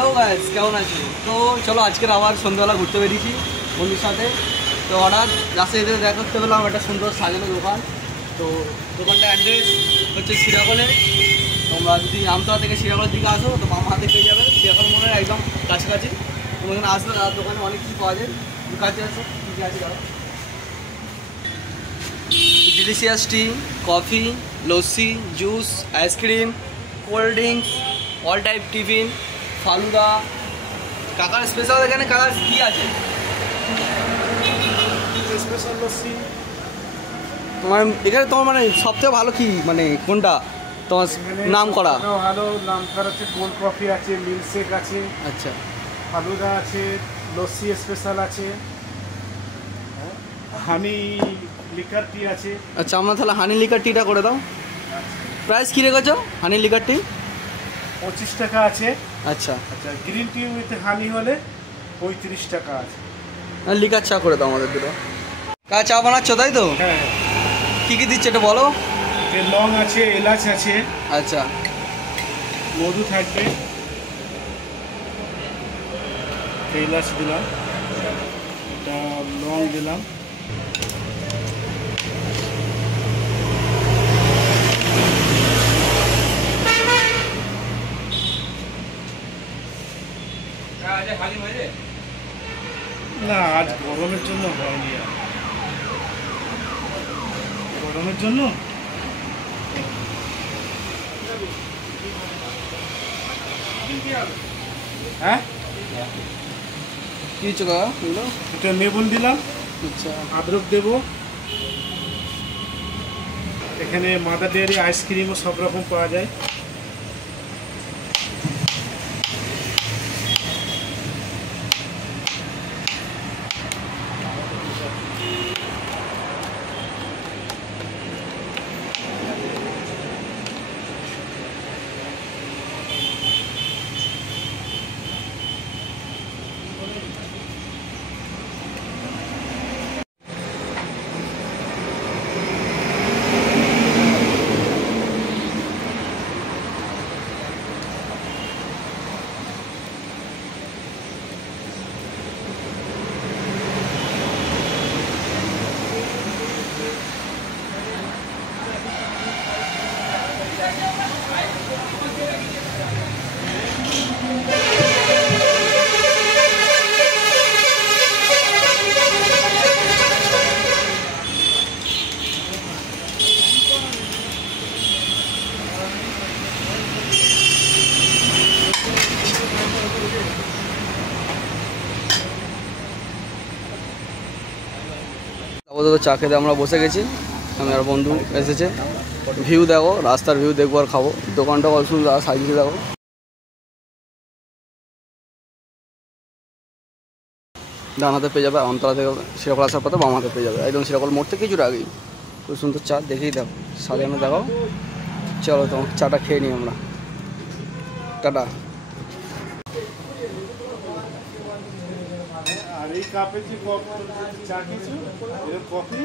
Hello guys, কেমন আছো? তো চলো আজকের আবার সন্ধ্যাবেলা ঘুরতে বেরিয়েছি বন্ধুর সাথে। তো হঠাৎ রাস্তায় যেতে দেখা করতে পেলাম একটা সুন্দর সাজানো দোকান। তো দোকানটা অ্যাড্রেস হচ্ছে শিরাকলে। তোমরা যদি আমতলা থেকে শিরাকলের দিকে আসো তো বাম হাতে পেয়ে যাবে, শিরাকল মোড়ের একদম কাছাকাছি। তোমার এখানে আসলে দোকানে অনেক কিছু পাওয়া যায়। কাছে আসো, কী কী আছে দাও। Delicious tea, coffee, lassi, juice, ice cream, cold drinks, all type tiffin, falooda. কাকার স্পেশাল এখানে কাকার কী আছে? স্পেশাল লস্যি। তোমার এখানে তোমার মানে সবথেকে ভালো কি, মানে কোনটা তোমার নাম করা? ভালো নাম করা আছে কোল্ড কফি আছে, মিল্কশেক আছে, আচ্ছা, ফালুদা আছে, লস্যি স্পেশাল আছে, হানি লিকার টি আছে। আচ্ছা, আমরা তাহলে হানি লিকার টিটা করে দাও। প্রাইস কী রেখেছো হানি লিকার টি? 25 টাকা আছে। আচ্ছা আচ্ছা, গ্রিন টি উইথ হানি হলে 35 টাকা আছে। লিকার চা করে দাও আমাদের দুটো। কাকা চা বানাচ্ছ তাই তো? হ্যাঁ, কী কী দিচ্ছে এটা বলো। লং আছে, এলাচ আছে, আচ্ছা, মধু থাকবে, এলাচ দিলাম, এটা লং দিলাম, না আজ গরমের জন্য হয়নি, আর গরমের জন্য হ্যাঁ কী হচ্ছে কাকা এগুলো? এটা লেবুন দিলাম, আচ্ছা, আদরক দেব। এখানে মাদার ডেয়ারি আইসক্রিমও সব রকম পাওয়া যায়। আপাতত চা খেতে আমরা বসে গেছি, আমি আর বন্ধু এসেছে। ভিউ দেখো, রাস্তার ভিউ দেখবো আর খাবো। দোকানটা কত সুন্দর সাজিয়ে দেখো। ডান হাতে পেয়ে যাবে, আমতলা থেকে শিরাকল আসার পথে বাম হাতে পেয়ে যাবে, একদম শিরাকল মোড় থেকে কিছুটা আগেই। খুব সুন্দর চা, দেখেই দেখো, সাজানো দেখো। চলো তোমার চাটা খেয়ে নিই আমরা। টাটা। আর এই কাপে যে চা কিছু কফি